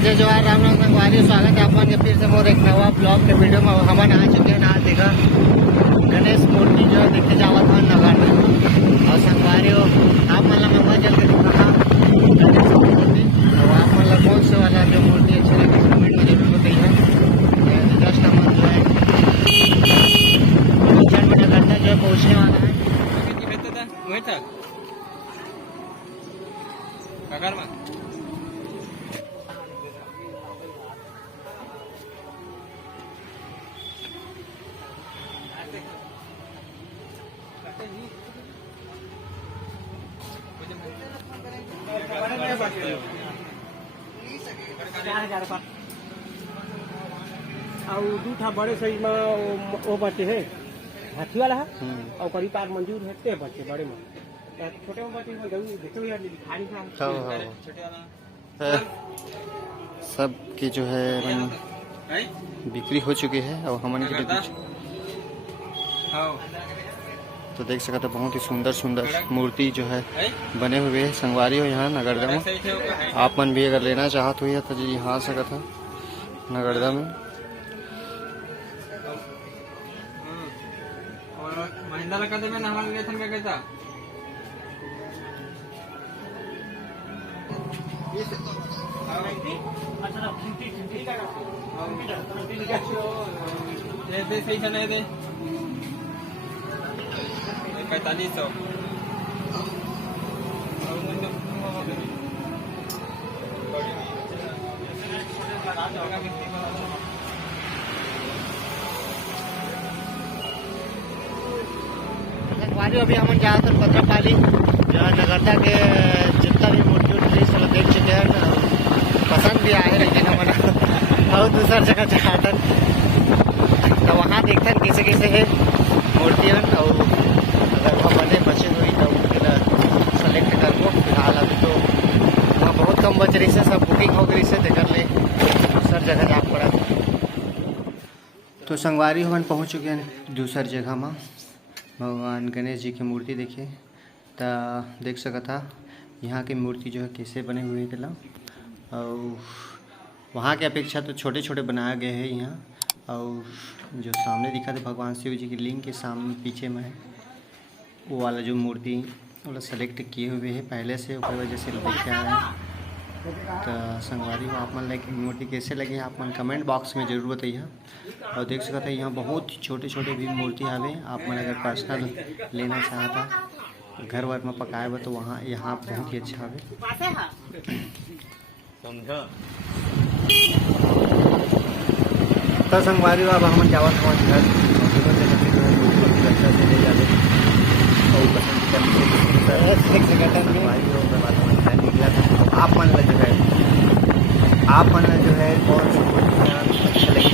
जय जवाहर राम राम संगवारी। स्वागत है अपन के फिर से मोर एक नवा ब्लॉग के वीडियो में। हमन आ चुके हैं आज देखा गणेश मूर्ति जो है देखे जावत है नगर में। और संगवारी हो आप मतलब मंगवा चल के दिखा गणेश मूर्ति। और आप मतलब कौन से वाला जो मूर्ति अच्छी लगी कमेंट में जरूर बताइए। जस्ट हम जो है नगरता जो है पहुँचने वाला है। और दूठा बड़े साइज में वो बच्चे है हाथी वाला है और करीब पार मंजूर है ते बच्चे बड़े में छोटे में बच्चे में देखो यार खाली सब की जो है बिक्री हो चुकी है और हमन के तो देख सकते बहुत ही सुंदर सुंदर मूर्ति जो है बने हुए हैं संगवारी हो यहाँ नगरदा में। आप मन भी अगर लेना चाहत हो तो जी यहाँ सकत है नगरदा में। महिंद्रा लगा दे में नाम ले थन का कहता ये सही है दे 4500 अभी हम ज़्यादातर भद्रपाली नगरदा के जितना भी मूर्ति उर्ति सब देख चुके हैं पसंद भी आए लेकिन हमारा और दूसरा जगह चाहता तो वहाँ देखते हैं कैसे कैसे है मूर्तियाँ और अगर वहाँ बने बचे हुई तो फिर सेलेक्ट कर लो। फिलहाल अभी तो वहाँ बहुत कम बच रही से सब बुकिंग हो गई से देख ले दूसर जगह जा पड़ा। तो संगवारी हम पहुँच चुके हैं दूसर जगह में। भगवान गणेश जी की मूर्ति देखिए तो देख सकता यहाँ की मूर्ति जो है कैसे बने हुए हैं और वहाँ के अपेक्षा तो छोटे छोटे बनाए गए हैं यहाँ। और जो सामने दिखा था भगवान शिव जी की लिंग के सामने पीछे में है वो वाला जो मूर्ति वाला सेलेक्ट किए हुए हैं पहले से उसकी वजह से लेके आए हैं। तो संगवारी हो आप मन लगे मूर्ति कैसे लगे आप मन कमेंट बॉक्स में ज़रूर बताइए। और देख सकते हैं यहाँ बहुत छोटे छोटे भी मूर्ति आवे आप मन अगर पर्सनल लेना चाहता घर वर में पकाए हुआ तो वहाँ यहाँ बहुत ही अच्छा है। तो संगवारी अब हम जावत हमारे घर अच्छा से ले जाते और आप मन जो है कौन सी अच्छा लगी